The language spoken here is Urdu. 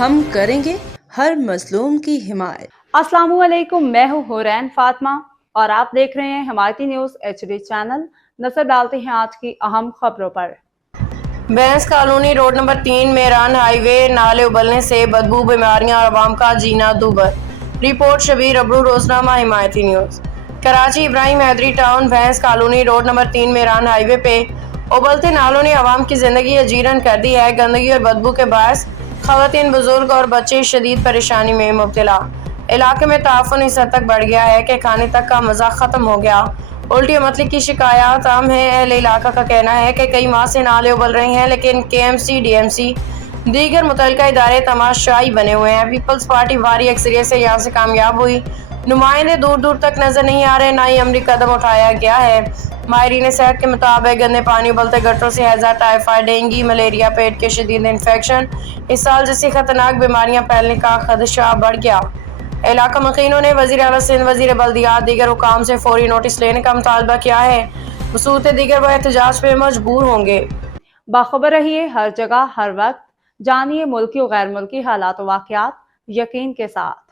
ہم کریں گے ہر مظلوم کی حمایت۔ السلام علیکم، میں ہوں حورین فاطمہ اور آپ دیکھ رہے ہیں حمایتی نیوز HD چینل۔ نظر ڈالتے ہیں آج کی اہم خبروں پر۔ Baines colony road number 3 Mehran highway نالے ابلنے سے بدبو، بیماریاں اور عوام کا جینا دوبھر۔ رپورٹ شبیر ابرو، روزنامہ Himayati news. Karachi Ibrahim Hyderi town Baines colony road number 3 Mehran highway پہ ابلتے نالوں نے عوام کی زندگی اجیرن کر دی ہے۔ گندگی اور بدبو کے باعث خواتین، بزرگ اور بچے شدید پریشانی میں مبتلا۔ علاقے میں تعفن اس حد تک بڑھ گیا ہے کہ کھانے تک کا مزہ ختم ہو گیا۔ الٹی و متلی کی شکایات عام ہیں۔ اہل علاقہ کا کہنا ہے کہ کئی ماہ سے نالے ابل رہے ہیں، لیکن KMC، DMC دیگر متعلقہ ادارے تماشائی بنے ہوئے ہیں۔ پیپلز پارٹی بھاری اکثریت سے یہاں سے کامیاب ہوئی، نمائندے دور دور تک نظر نہیں آ رہے، نہ ہی عملی قدم اٹھایا گیا ہے۔ ماہرین صحت کے مطابق گندے پانی، ابلتے گٹروں سے ہیضہ، ٹائیفائڈ، ڈینگی، ملیریا، پیٹ کے شدید انفیکشن، اسہال جیسی خطرناک بیماریاں پھیلنے کا خدشہ بڑھ گیا۔ علاقہ مقیمین نے وزیر اعلیٰ سندھ، وزیر بلدیات، دیگر حکام سے فوری نوٹس لینے کا مطالبہ کیا ہے۔ بصورت دیگر وہ احتجاج پہ مجبور ہوں گے۔ باخبر رہیے ہر جگہ ہر وقت، جانیے ملکی و غیر ملکی حالات و واقعات یقین کے ساتھ۔